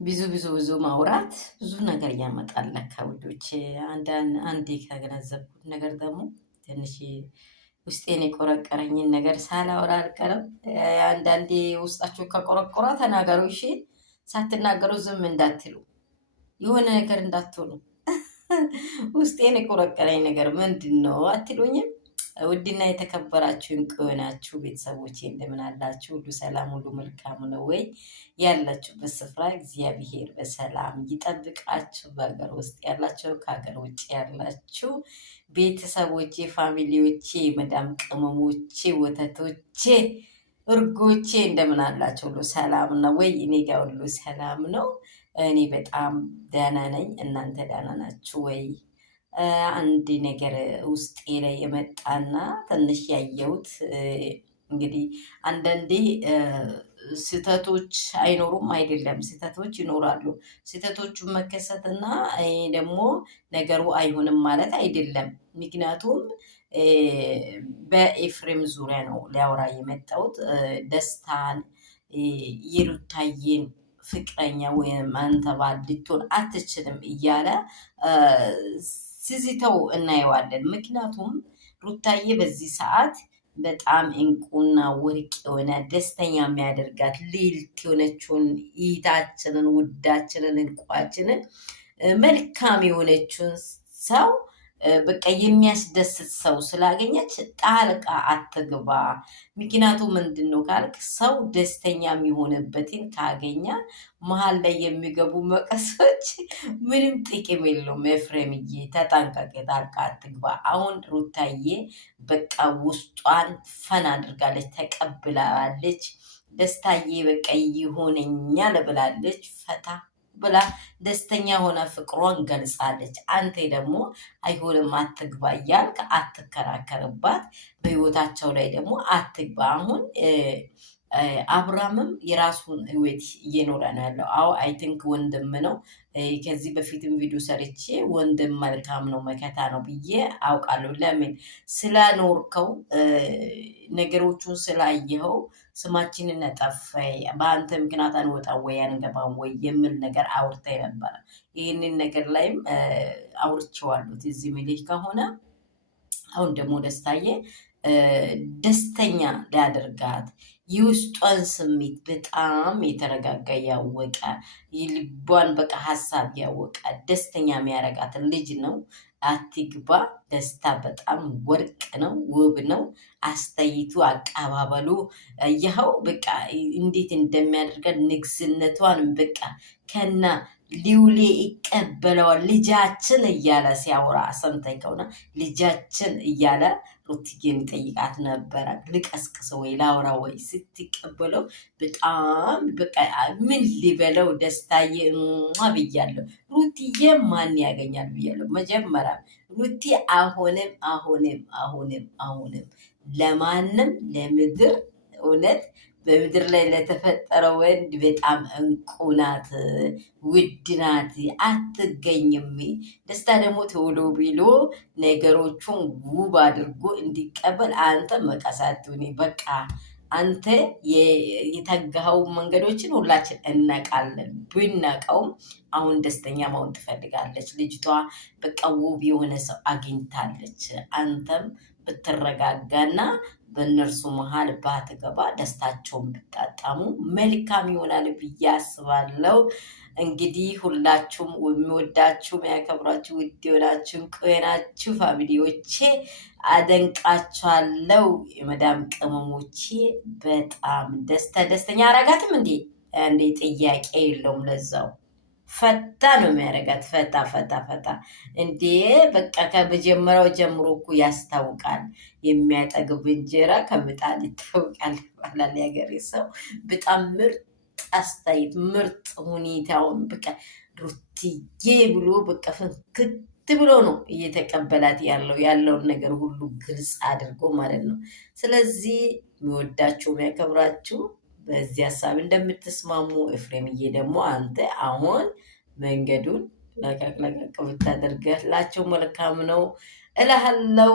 ብዙ ማውራት ብዙ ነገር ያመጣል ለካ ውዶቼ። አንዴ ከገነዘብኩት ነገር ደግሞ ትንሽ ውስጤን የቆረቀረኝን ነገር ሳላወራ አልቀርም። አንዳንዴ ውስጣችሁ ከቆረቆራ ተናገሩ እሺ። ሳትናገሩ ዝም እንዳትሉ፣ የሆነ ነገር እንዳትሆኑ። ውስጤን የቆረቀረኝ ነገር ምንድን ነው አትሉኝም? ውድና የተከበራችሁ እንቁ የሆናችሁ ቤተሰቦቼ እንደምን አላችሁ? ሁሉ ሰላም፣ ሁሉ መልካም ነው ወይ? ያላችሁበት ስፍራ እግዚአብሔር በሰላም ይጠብቃችሁ። በሀገር ውስጥ ያላችሁ፣ ከሀገር ውጭ ያላችሁ ቤተሰቦቼ፣ ፋሚሊዎቼ፣ መዳም ቅመሞቼ፣ ወተቶቼ፣ እርጎቼ እንደምን አላችሁ? ሁሉ ሰላም ነው ወይ? እኔ ጋር ሁሉ ሰላም ነው። እኔ በጣም ደህና ነኝ። እናንተ ደህና ናችሁ ወይ? አንድ ነገር ውስጤ ላይ የመጣና ትንሽ ያየሁት እንግዲህ አንዳንዴ ስህተቶች አይኖሩም አይደለም፣ ስህተቶች ይኖራሉ። ስህተቶቹን መከሰትና ደግሞ ነገሩ አይሆንም ማለት አይደለም። ምክንያቱም በኤፍሬም ዙሪያ ነው ሊያወራ የመጣሁት። ደስታን የሩታዬን ፍቅረኛ ወይም አንተ ባል ልትሆን አትችልም እያለ ሲዝተው እናየዋለን። ምክንያቱም ሩታዬ በዚህ ሰዓት በጣም እንቁና ወርቅ የሆነ ደስተኛ የሚያደርጋት ልዕልት የሆነችውን እህታችንን፣ ውዳችንን፣ እንቋችንን፣ መልካም የሆነችውን ሰው በቃ የሚያስደስት ሰው ስላገኘች ጣልቃ አትግባ። ምክንያቱ ምንድን ነው ካልክ ሰው ደስተኛ የሚሆንበትን ካገኘ መሀል ላይ የሚገቡ መቀሶች ምንም ጥቅም የለውም። ኤፍሬምዬ ተጠንቀቅ፣ ጣልቃ አትግባ። አሁን ሩታዬ በቃ ውስጧን ፈን አድርጋለች፣ ተቀብላለች። ደስታዬ በቃ ይሆነኛል ብላለች። ፈታ ብላ ደስተኛ ሆነ ፍቅሯን ገልጻለች። አንተ ደግሞ አይሆንም አትግባ እያልክ አትከራከርባት፣ በህይወታቸው ላይ ደግሞ አትግባ። አሁን አብርሃምም የራሱን ህይወት እየኖረ ነው ያለው። አዎ አይ ቲንክ ወንድም ነው። ከዚህ በፊትም ቪዲዮ ሰርቼ ወንድም መልካም ነው መከታ ነው ብዬ አውቃለሁ። ለምን ስላኖርከው ነገሮቹን ስላየኸው ስማችንን ነጠፋይ በአንተ ምክንያት አንወጣም ወይ አንገባም ወይ የሚል ነገር አውርታይ ነበረ። ይህንን ነገር ላይም አውርቼዋለሁ እዚህ ሚልህ ከሆነ አሁን ደግሞ ደስታዬ ደስተኛ ሊያደርጋት የውስጧን ስሜት በጣም የተረጋጋ ያወቀ የልቧን በቃ ሀሳብ ያወቀ ደስተኛ የሚያረጋትን ልጅ ነው። አትግባ። ደስታ በጣም ወርቅ ነው፣ ውብ ነው። አስተያየቱ፣ አቀባበሉ ይኸው በቃ እንዴት እንደሚያደርጋት ንግስነቷን በቃ ከና ሊውሌ ይቀበለዋል። ልጃችን እያለ ሲያወራ ሰምተኝ ከሆነ ልጃችን እያለ ሩትዬን ይጠይቃት ነበረ። ልቀስቅሰው ወይ ላውራ ወይ ስትቀበለው በጣም በቃ ምን ሊበለው ደስታዬ ብያለሁ። ሩትዬ ማን ያገኛል ብያለሁ። መጀመሪያ ሩቲ አሁንም ለማንም ለምድር እውነት በምድር ላይ ለተፈጠረ ወንድ በጣም እንቁ ናት፣ ውድ ናት፣ አትገኝም። ደስታ ደግሞ ተውሎ ቢሎ ነገሮቹን ውብ አድርጎ እንዲቀበል አንተ መቀሳቱኒ በቃ አንተ የተጋኸው መንገዶችን ሁላችን እናቃለን። ብናቀውም አሁን ደስተኛ መሆን ትፈልጋለች ልጅቷ። በቃ ውብ የሆነ ሰው አግኝታለች። አንተም ብትረጋጋና በእነርሱ መሀል ባትገባ ደስታቸውን ብታጣሙ መልካም ይሆናል ብዬ አስባለሁ። እንግዲህ ሁላችሁም የሚወዳችሁ የሚያከብራችሁ ውድ የሆናችሁ ቆናችሁ ፋሚሊዎቼ አደንቃችኋለሁ። የመዳም ቅመሞቼ በጣም ደስተኛ አረጋትም እንዴ ጥያቄ የለውም። ለዛው ፈታ ነው የሚያደርጋት። ፈታ እንዴ በቃ ከመጀመሪያው ጀምሮ እኮ ያስታውቃል። የሚያጠግብ እንጀራ ከምጣድ ይታወቃል ይባላል ያገሬ ሰው። በጣም ምርጥ አስተያየት፣ ምርጥ ሁኔታውን በቃ ሩትዬ ብሎ በቃ ፍንክት ብሎ ነው እየተቀበላት ያለውን ነገር ሁሉ ግልጽ አድርጎ ማለት ነው። ስለዚህ የሚወዳችሁ የሚያከብራችሁ በዚህ ሀሳብ እንደምትስማሙ፣ ኤፍሬምዬ ደግሞ አንተ አሁን መንገዱን ለቀቅ ብታደርግላቸው መልካም ነው እልሃለሁ።